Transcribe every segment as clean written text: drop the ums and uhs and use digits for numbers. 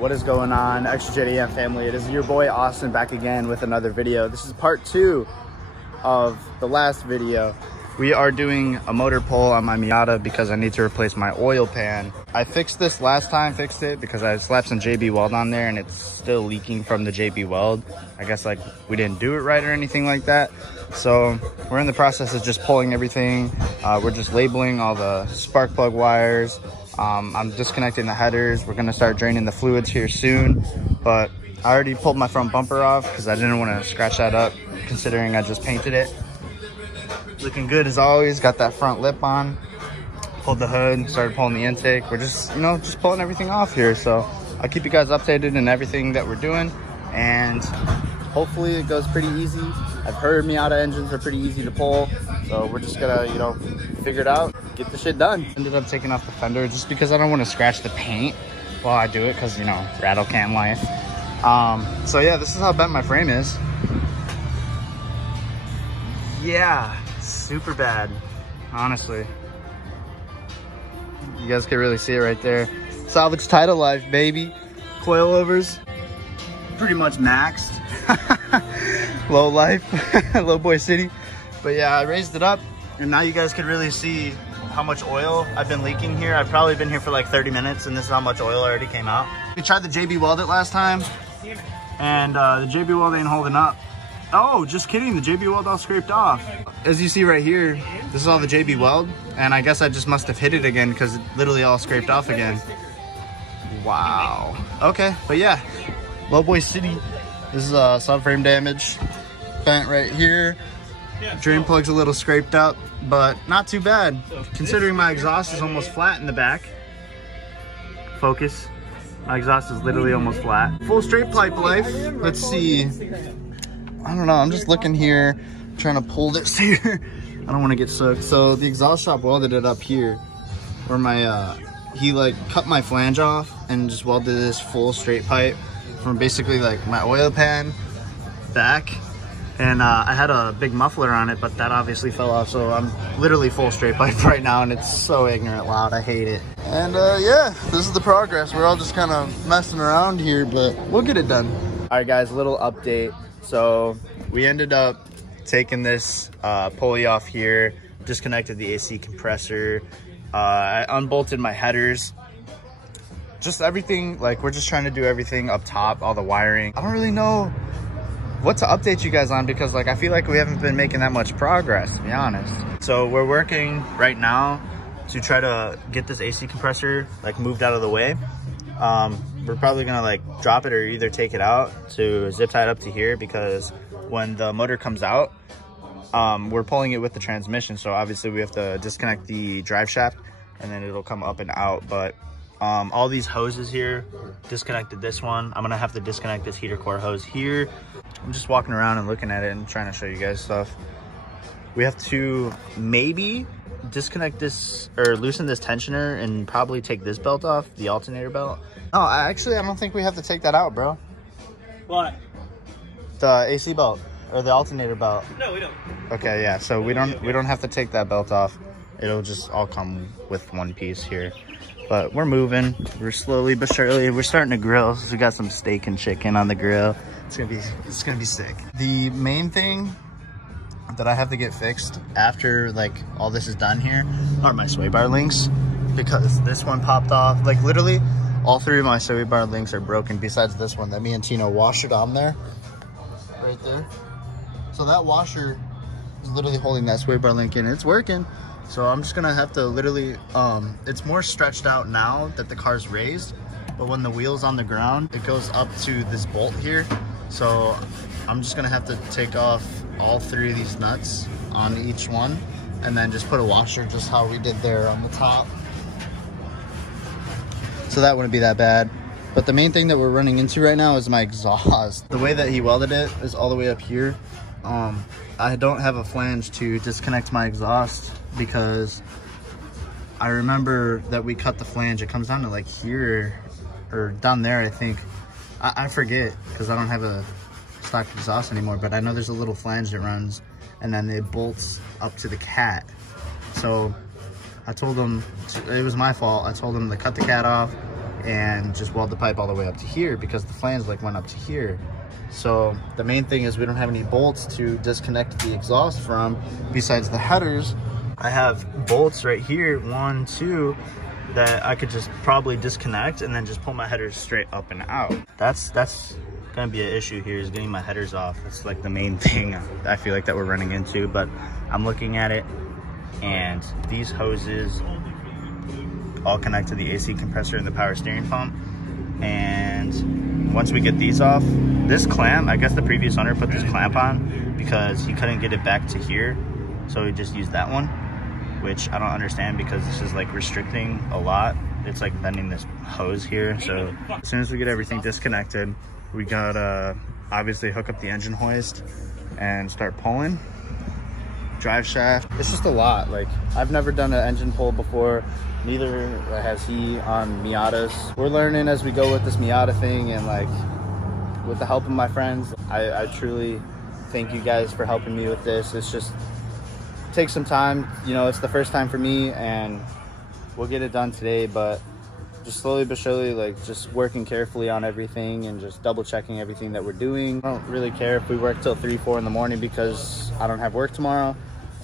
What is going on, Extra JDM family? It is your boy Austin back again with another video. This is part 2 of the last video. We are doing a motor pull on my Miata because I need to replace my oil pan. I fixed this last time, because I slapped some JB Weld on there and it's still leaking from the JB Weld. I guess like we didn't do it right or anything like that. So we're in the process of just pulling everything. We're just labeling all the spark plug wires. I'm disconnecting the headers. We're gonna start draining the fluids here soon, but I already pulled my front bumper off because I didn't want to scratch that up considering I just painted it. Looking good as always. Got that front lip on. Pulled the hood, started pulling the intake. We're just, just pulling everything off here. So I'll keep you guys updated in everything that we're doing, and hopefully it goes pretty easy. I've heard Miata engines are pretty easy to pull, so we're just gonna, figure it out, get the shit done. Ended up taking off the fender just because I don't want to scratch the paint while I do it, because rattle can life. So yeah, this is how bent my frame is. Yeah, super bad, honestly. You guys can really see it right there. Salvage title life, baby. Coilovers pretty much maxed. Low life. Low boy city. But yeah, I raised it up and now you guys can really see how much oil I've been leaking here. I've probably been here for like 30 minutes and this is how much oil already came out. We tried the JB Weld it last time and the JB Weld ain't holding up. Oh, just kidding, the JB Weld all scraped off. As you see right here, this is all the JB Weld, and I guess I just must have hit it again because it literally all scraped off again. Wow. Okay, but yeah, low boy city. This is subframe damage, bent right here. Drain plug's a little scraped up, but not too bad considering my exhaust is almost flat in the back. Focus. My exhaust is literally almost flat. Full straight pipe life. Let's see. I don't know, I'm just looking here, trying to pull this here. I don't want to get soaked. So the exhaust shop welded it up here where my, he like cut my flange off and just welded this full straight pipe from basically like my oil pan back. And I had a big muffler on it, but that obviously fell off. So I'm literally full straight pipe right now and it's so ignorant loud, I hate it. And yeah, this is the progress. We're all just kind of messing around here, but we'll get it done. All right guys, a little update. So we ended up taking this pulley off here, disconnected the AC compressor, I unbolted my headers, just everything. Like we're just trying to do everything up top, all the wiring. I don't really know what to update you guys on because like I feel like we haven't been making that much progress, to be honest. So we're working right now to try to get this AC compressor like moved out of the way. We're probably gonna like drop it or either take it out to zip tie it up to here because when the motor comes out, we're pulling it with the transmission. So obviously we have to disconnect the drive shaft and then it'll come up and out. But all these hoses here, disconnected this one. I'm gonna have to disconnect this heater core hose here. I'm just walking around and looking at it and trying to show you guys stuff. We have to maybe disconnect this or loosen this tensioner and probably take this belt off, the alternator belt. No, I don't think we have to take that out, bro. What? The AC belt or the alternator belt. No, we don't. Okay, yeah. So we don't have to take that belt off. It'll just all come with one piece here. But we're moving. We're slowly but surely. We're starting to grill. So we got some steak and chicken on the grill. It's gonna be sick. The main thing that I have to get fixed after like all this is done here are my sway bar links, because this one popped off. Like literally all 3 of my sway bar links are broken besides this one that me and Tino washed on there, right there. So that washer is literally holding that sway bar link in. It's working. So I'm just gonna have to literally, it's more stretched out now that the car's raised, but when the wheel's on the ground, it goes up to this bolt here. So I'm just gonna have to take off all 3 of these nuts on each one and then just put a washer just how we did there on the top. So that wouldn't be that bad. But the main thing that we're running into right now is my exhaust. The way that he welded it is all the way up here. I don't have a flange to disconnect my exhaust because I remember that we cut the flange. It comes down to like here or down there, I think. I forget because I don't have a stock exhaust anymore, but I know there's a little flange that runs and then it bolts up to the cat. So I told them, it was my fault. I told them to cut the cat off, and just weld the pipe all the way up to here because the flange like went up to here. So the main thing is we don't have any bolts to disconnect the exhaust from besides the headers. I have bolts right here, 1, 2, that I could just probably disconnect and then just pull my headers straight up and out. That's gonna be an issue here, is getting my headers off. That's like the main thing I feel like that we're running into, but I'm looking at it, and these hoses all connect to the AC compressor and the power steering pump. And once we get these off, this clamp, I guess the previous owner put this clamp on because he couldn't get it back to here, so he just used that one, which I don't understand because this is like restricting a lot. It's like bending this hose here. So as soon as we get everything disconnected, we gotta obviously hook up the engine hoist and start pulling. Drive shaft, it's just a lot. Like, I've never done an engine pull before, neither has he on Miatas. We're learning as we go with this Miata thing, and like with the help of my friends, I truly thank you guys for helping me with this. It's just takes some time, you know, it's the first time for me, and we'll get it done today, but just slowly but surely, like just working carefully on everything and just double checking everything that we're doing. I don't really care if we work till 3, 4 in the morning because I don't have work tomorrow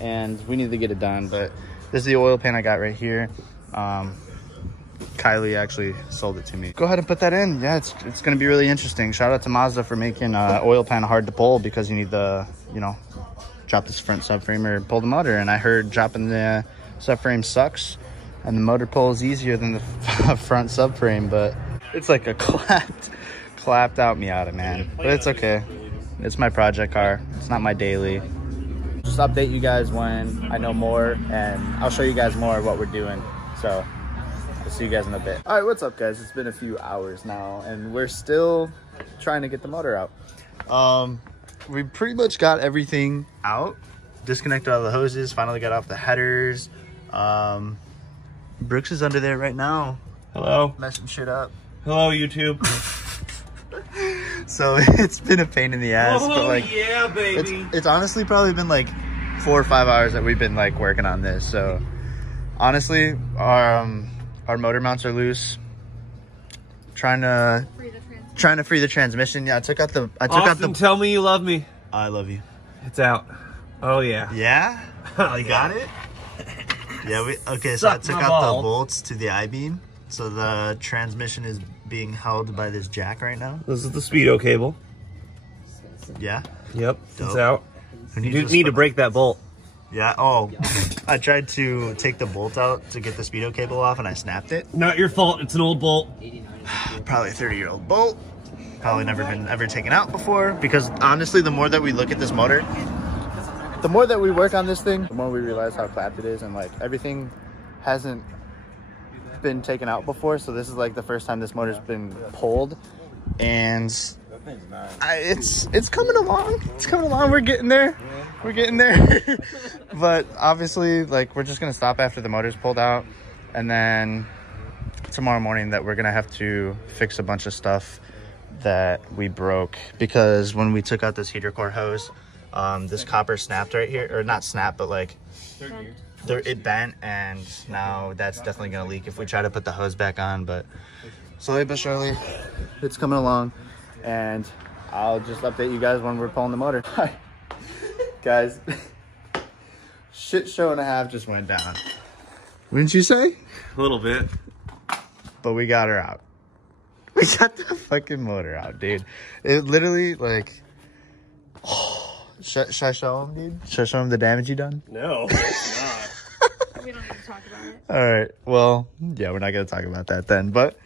and we need to get it done. But this is the oil pan I got right here. Kylie actually sold it to me. Go ahead and put that in. Yeah, it's gonna be really interesting. Shout out to Mazda for making oil pan hard to pull, because you need the, you know, drop this front subframe or pull the motor. And I heard dropping the subframe sucks and the motor pull is easier than the front subframe, but it's like a clapped out Miata, man. But it's okay. It's my project car. It's not my daily. Just update you guys when I know more, and I'll show you guys more of what we're doing. So I'll see you guys in a bit. All right, what's up, guys? It's been a few hours now, and we're still trying to get the motor out. We pretty much got everything out. Disconnected all the hoses, finally got off the headers. Brooks is under there right now. Hello. Messing shit up. Hello, YouTube. So it's been a pain in the ass, but like, yeah, baby. It's honestly probably been like 4 or 5 hours that we've been like working on this. So honestly, our motor mounts are loose. Trying to free the transmission. Yeah, I took out the. Tell me you love me. I love you. It's out. Oh yeah. Yeah. You got it. Yeah. So I took out the bolts to the I-beam. So the transmission is being held by this jack right now. This is the speedo cable. Yeah. Yep. Dope. It's out. You do need to break that bolt. Yeah. Oh, I tried to take the bolt out to get the speedo cable off, and I snapped it. Not your fault. It's an old bolt. Probably a 30-year-old bolt. Probably never been ever taken out before. Because honestly, the more that we look at this motor, the more that we work on this thing, the more we realize how clapped it is, and like everything hasn't been taken out before. So this is like the first time this motor's been pulled, and it's coming along. It's coming along. We're getting there. We're getting there. But obviously, like, we're just gonna stop after the motor's pulled out, and then tomorrow morning that we're gonna have to fix a bunch of stuff that we broke, because when we took out this heater core hose, this copper snapped right here, or not snapped, but like it bent, and now that's definitely gonna leak if we try to put the hose back on. But slowly but surely it's coming along, and I'll just update you guys when we're pulling the motor. Guys, shit show and a half just went down, wouldn't you say? A little bit. But we got her out. We got the fucking motor out, dude. It literally, like, oh, should I show him, dude? Should I show him the damage you done? No, it's not. We don't need to talk about it. All right. Well, yeah, we're not going to talk about that then. But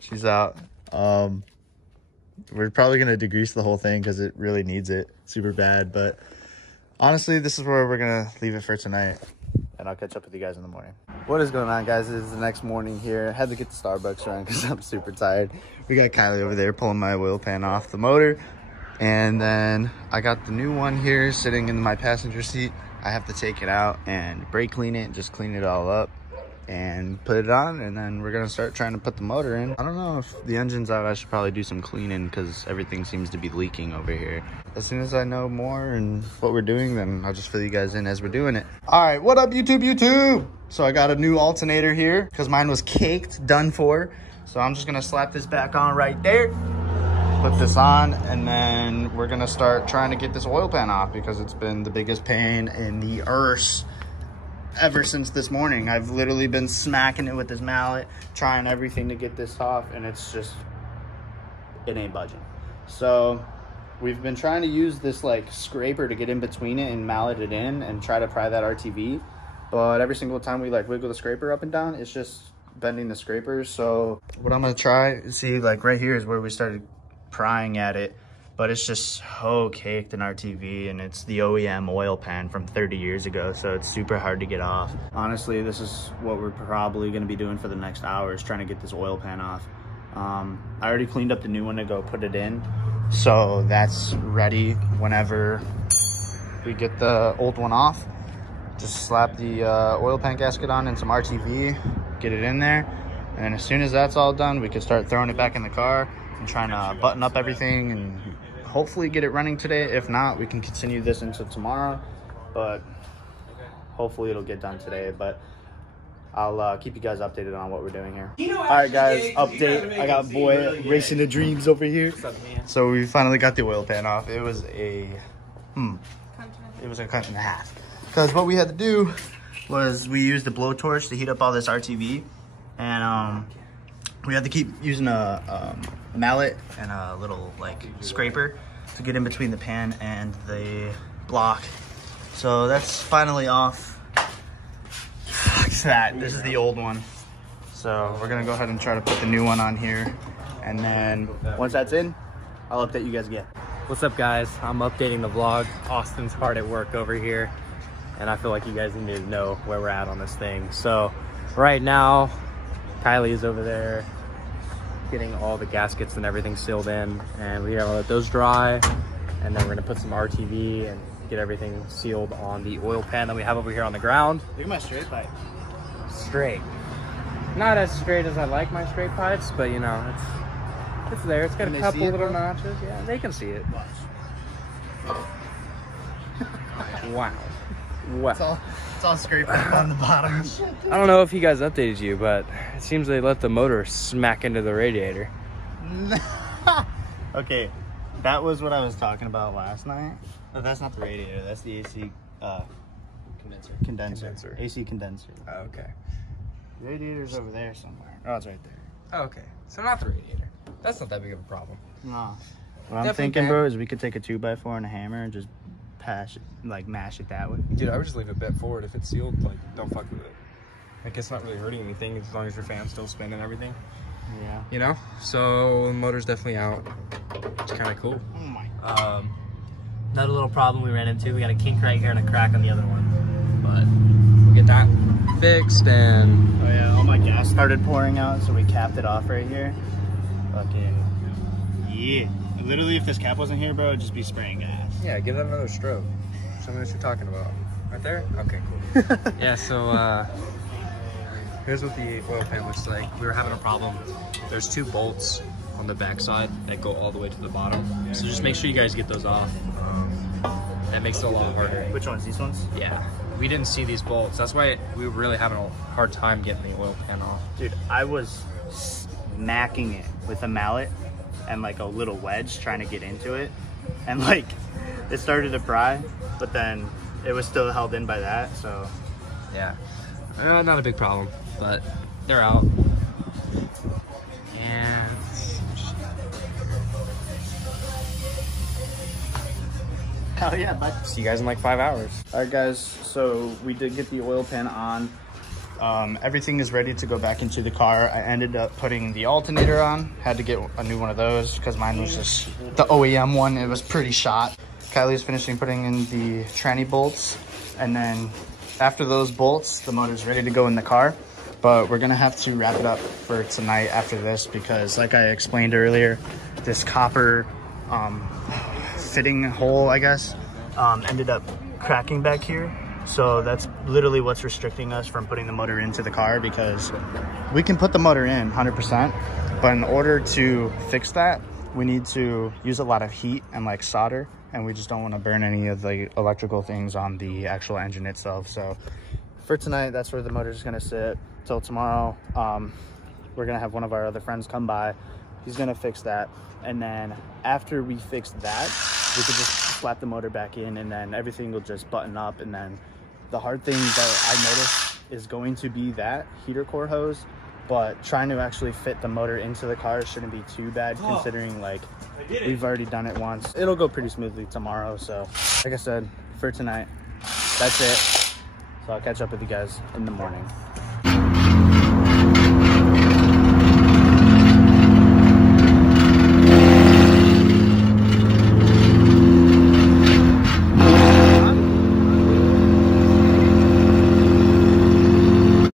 she's out. We're probably going to degrease the whole thing because it really needs it super bad. But honestly, this is where we're going to leave it for tonight. And I'll catch up with you guys in the morning. What is going on, guys? It is the next morning here. I had to get the Starbucks run because I'm super tired. We got Kylie over there pulling my oil pan off the motor. And then I got the new one here sitting in my passenger seat. I have to take it out and brake clean it, just clean it all up and put it on. And then we're gonna start trying to put the motor in. I don't know if the engine's out. I should probably do some cleaning because everything seems to be leaking over here. As soon as I know more and what we're doing, then I'll just fill you guys in as we're doing it. All right, what up, YouTube? So I got a new alternator here because mine was caked, done for. So I'm just gonna slap this back on right there, put this on, and then we're gonna start trying to get this oil pan off because it's been the biggest pain in the earth ever since this morning. I've literally been smacking it with this mallet, trying everything to get this off, and it's just, it ain't budging. So we've been trying to use this like scraper to get in between it and mallet it in and try to pry that RTV. But every single time we like wiggle the scraper up and down, it's just bending the scrapers. So what I'm gonna try, see, like right here is where we started prying at it, but it's just so caked in RTV, and it's the OEM oil pan from 30 years ago, so it's super hard to get off. Honestly, this is what we're probably gonna be doing for the next hour, is trying to get this oil pan off. I already cleaned up the new one to go put it in, so that's ready whenever we get the old one off. Just slap the oil pan gasket on and some RTV, get it in there, and then as soon as that's all done, we can start throwing it back in the car and trying to button up everything and hopefully get it running today. If not, we can continue this until tomorrow, but hopefully it'll get done today. But I'll keep you guys updated on what we're doing here. All right, guys, update. I got boy racing the dreams over here. So we finally got the oil pan off. It was a cunt and a half, because what we had to do was we used the blowtorch to heat up all this RTV, and we had to keep using a mallet and a little like scraper to get in between the pan and the block. So that's finally off. Fuck that. This is the old one. So we're gonna go ahead and try to put the new one on here, and then once that's in, I'll update you guys again. What's up, guys? I'm updating the vlog. Austin's hard at work over here, and I feel like you guys need to know where we're at on this thing. So right now, Kylie is over there getting all the gaskets and everything sealed in, and we gotta let those dry, and then we're gonna put some RTV and get everything sealed on the oil pan that we have over here on the ground. Look at my straight pipe. Straight. Not as straight as I like my straight pipes, but you know, it's there. It's got a couple little notches. Yeah, they can see it. Wow. Wow. It's all scraped on the bottom. I don't know if you guys updated you, but it seems they let the motor smack into the radiator. Okay, that was what I was talking about last night. Oh, that's not the radiator. That's the AC condenser. AC condenser. Oh, okay. The radiator's over there somewhere. Oh, it's right there. Oh, okay. So not the radiator. That's not that big of a problem. No. What I'm thinking, bro, is we could take a 2x4 and a hammer and just mash it that way. Dude, I would just leave it bit forward. If it's sealed, like, don't fuck with it. Like, it's not really hurting anything as long as your fan's still spinning and everything. Yeah. You know? So, the motor's definitely out. It's kind of cool. Oh my. Another little problem we ran into. We got a kink right here and a crack on the other one. But we'll get that fixed and... Oh yeah, all my gas started pouring out, so we capped it off right here. Fucking... Yeah. Literally, if this cap wasn't here, bro, it'd just be spraying gas. Yeah, give that another stroke. Show me what you're talking about. Right there? Okay, cool. yeah, so Here's what the oil pan looks like. We were having a problem. There's 2 bolts on the back side that go all the way to the bottom. So just make sure you guys get those off. That makes it a lot harder. Which ones? These ones? Yeah. We didn't see these bolts. That's why we were really having a hard time getting the oil pan off. Dude, I was smacking it with a mallet and like a little wedge trying to get into it. And like, it started to pry, but then it was still held in by that, so. Yeah. Not a big problem, but they're out. And hell yeah, bud. see you guys in like 5 hours. All right, guys, so we did get the oil pan on. Everything is ready to go back into the car. I ended up putting the alternator on. Had to get a new one of those because mine was just the OEM one. It was pretty shot. Kylie's finishing putting in the tranny bolts, and then after those bolts, the motor's ready to go in the car. But we're gonna have to wrap it up for tonight after this because, like I explained earlier, this copper fitting hole, I guess, ended up cracking back here. So that's literally what's restricting us from putting the motor into the car, because we can put the motor in 100%, but in order to fix that, we need to use a lot of heat and like solder, and we just don't want to burn any of the electrical things on the actual engine itself. So for tonight, that's where the motor is going to sit till tomorrow. we're gonna have one of our other friends come by. He's gonna fix that, and then after we fix that, we could just slap the motor back in, and then everything will just button up. And then the hard thing that I noticed is going to be that heater core hose, but trying to actually fit the motor into the car shouldn't be too bad, considering like we've already done it once. It'll go pretty smoothly tomorrow. So like I said, for tonight, that's it. So I'll catch up with you guys in the morning.